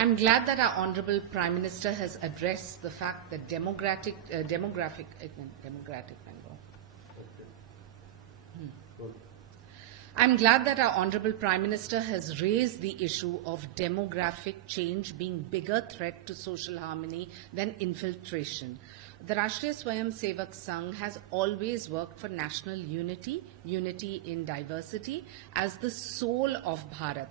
I'm glad that our Honorable Prime Minister has addressed the fact that demographic. I'm glad that our Honorable Prime Minister has raised the issue of demographic change being bigger threat to social harmony than infiltration. The Rashtriya Swayamsevak Sangh has always worked for national unity, unity in diversity, as the soul of Bharat.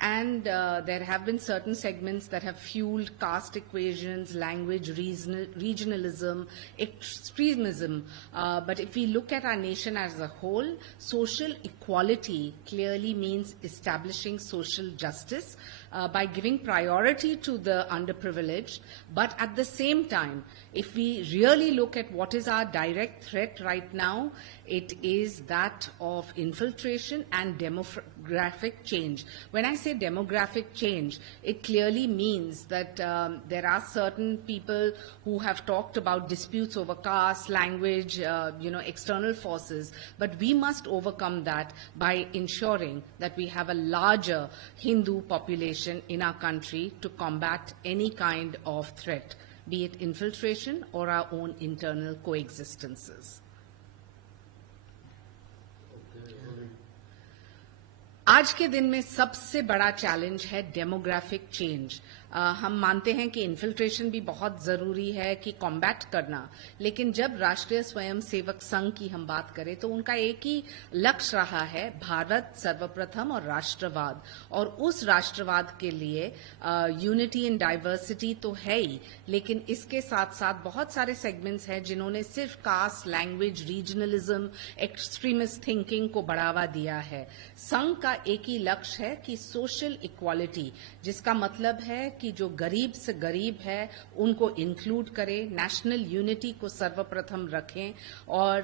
And there have been certain segments that have fueled caste equations, language, regionalism, extremism. But if we look at our nation as a whole, social equality clearly means establishing social justice by giving priority to the underprivileged. But at the same time, if we really look at what is our direct threat right now, it is that of infiltration and demographic change. When I say demographic change, it clearly means that there are certain people who have talked about disputes over caste, language, external forces, but we must overcome that by ensuring that we have a larger Hindu population in our country to combat any kind of threat, be it infiltration or our own internal coexistences. आज के दिन में सबसे बड़ा challenge है demographic change. हम मानते हैं कि इन्फिल्ट्रेशन भी बहुत जरूरी है कि कॉम्बैट करना, लेकिन जब राष्ट्रीय स्वयंसेवक संघ की हम बात करें तो उनका एक ही लक्ष्य रहा है, भारत सर्वप्रथम और राष्ट्रवाद। और उस राष्ट्रवाद के लिए यूनिटी इन डाइवर्सिटी तो है ही, लेकिन इसके साथ साथ बहुत सारे सेगमेंट्स हैं जिन्होंने सिर्फ caste, language, regionalism, extremist thinking को बढ़ावा दिया है। संघ का एक ही लक्ष्य है कि सोशल इक्वालिटी, जिसका मतलब है कि जो गरीब से गरीब है उनको इंक्लूड करें, नेशनल यूनिटी को सर्वप्रथम रखें, और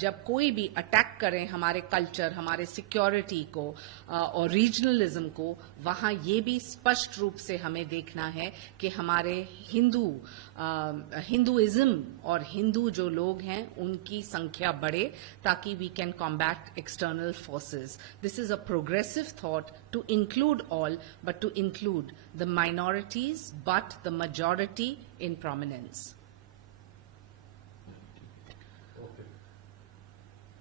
जब कोई भी अटैक करें हमारे कल्चर, हमारे सिक्योरिटी को और रीजनलिज्म को, वहां ये भी स्पष्ट रूप से हमें देखना है कि हमारे हिंदुइज्म और हिंदू जो लोग हैं उनकी संख्या बढ़े, ताकि we can combat external forces. This is a progressive thought to include all, but to include the minorities, but the majority in prominence. Okay.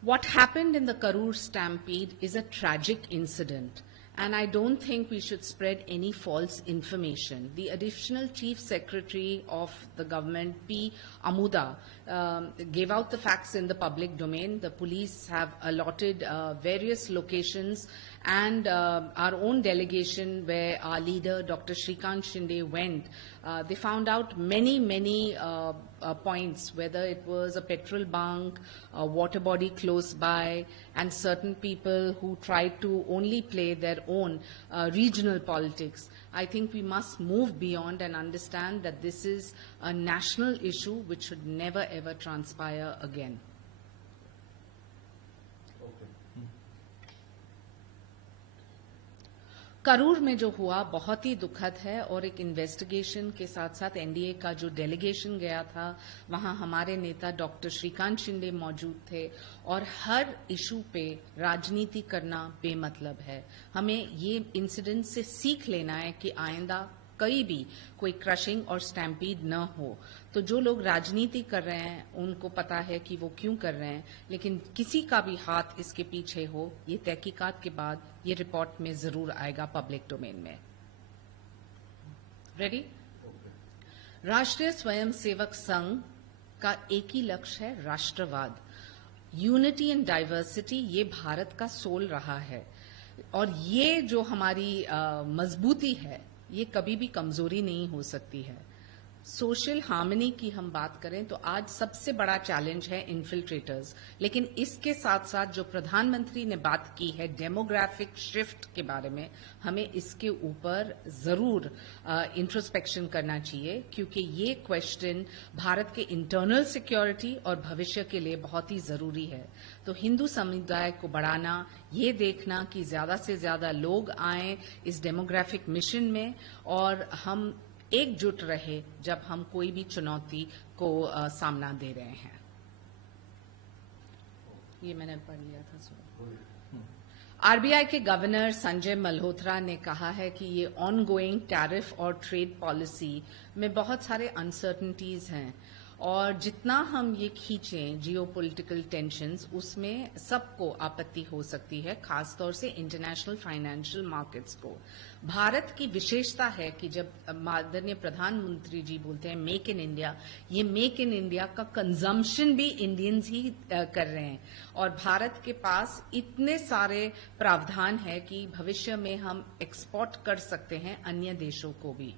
What happened in the Karur stampede is a tragic incident, and I don't think we should spread any false information. The additional chief secretary of the government, P. Amuda, gave out the facts in the public domain. The police have allotted various locations, and our own delegation, where our leader, Dr. Shrikant Shinde, went, they found out many points, whether it was a petrol bunk, a water body close by, and certain people who tried to only play their own regional politics. I think we must move beyond and understand that this is a national issue which should never ever transpire again. Karur में जो हुआ बहुत ही दुखद है, और एक investigation के साथ साथ एनडीए का जो डेलीगेशन गया था, वहां हमारे नेता डॉक्टर श्रीकांत शिंदे मौजूद थे, और हर इशू पे राजनीति करना बेमतलब है। हमें ये इंसिडेंट से सीख लेना है कि आइंदा कहीं भी कोई क्रशिंग और स्टैम्पीड न हो। तो जो लोग राजनीति कर रहे हैं उनको पता है कि वो क्यों कर रहे हैं, लेकिन किसी का भी हाथ इसके पीछे हो, ये तहकीकात के बाद ये रिपोर्ट में जरूर आएगा पब्लिक डोमेन में। रेडी? राष्ट्रीय स्वयंसेवक संघ का एक ही लक्ष्य है, राष्ट्रवाद, यूनिटी एंड डाइवर्सिटी। ये भारत का सोल रहा है, और ये जो हमारी मजबूती है, ये कभी भी कमजोरी नहीं हो सकती है। सोशल हार्मनी की हम बात करें तो आज सबसे बड़ा चैलेंज है इन्फिल्ट्रेटर्स, लेकिन इसके साथ साथ जो प्रधानमंत्री ने बात की है डेमोग्राफिक शिफ्ट के बारे में, हमें इसके ऊपर जरूर इंट्रोस्पेक्शन करना चाहिए, क्योंकि ये क्वेश्चन भारत के इंटरनल सिक्योरिटी और भविष्य के लिए बहुत ही जरूरी है। तो हिंदू समुदाय को बढ़ाना, ये देखना कि ज्यादा से ज्यादा लोग आए इस डेमोग्राफिक मिशन में, और हम एकजुट रहे जब हम कोई भी चुनौती को सामना दे रहे हैं। ये मैंने पढ़ लिया था। आरबीआई के गवर्नर संजय मल्होत्रा ने कहा है कि ये ऑनगोइंग टैरिफ और ट्रेड पॉलिसी में बहुत सारे अनसर्टनिटीज हैं और जितना हम ये खींचें जियोपॉलिटिकल टेंशंस, उसमें सबको आपत्ति हो सकती है, खासतौर से इंटरनेशनल फाइनेंशियल मार्केट्स को। भारत की विशेषता है कि जब आदरणीय प्रधानमंत्री जी बोलते हैं मेक इन इंडिया, ये मेक इन इंडिया का कंजम्पशन भी इंडियंस ही कर रहे हैं और भारत के पास इतने सारे प्रावधान है कि भविष्य में हम एक्सपोर्ट कर सकते हैं अन्य देशों को भी।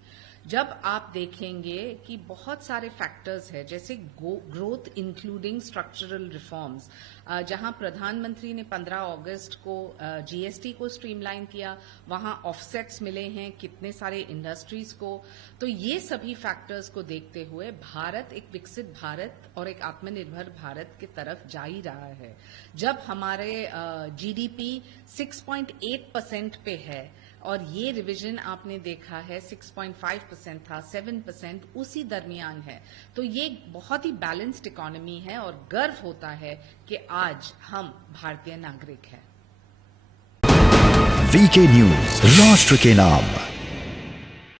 जब आप देखेंगे कि बहुत सारे फैक्टर्स हैं जैसे ग्रोथ इंक्लूडिंग स्ट्रक्चरल रिफॉर्म्स, जहां प्रधानमंत्री ने 15 अगस्त को जीएसटी को स्ट्रीमलाइन किया, वहां ऑफसेट्स मिले हैं कितने सारे इंडस्ट्रीज को, तो ये सभी फैक्टर्स को देखते हुए भारत एक विकसित भारत और एक आत्मनिर्भर भारत की तरफ जा ही रहा है। जब हमारे जीडीपी 6.8% पे है और ये रिवीजन आपने देखा है 6.5% था, 7% उसी दरमियान है, तो ये बहुत ही बैलेंस्ड इकोनॉमी है और गर्व होता है कि आज हम भारतीय नागरिक हैं। वीके न्यूज, राष्ट्र के नाम।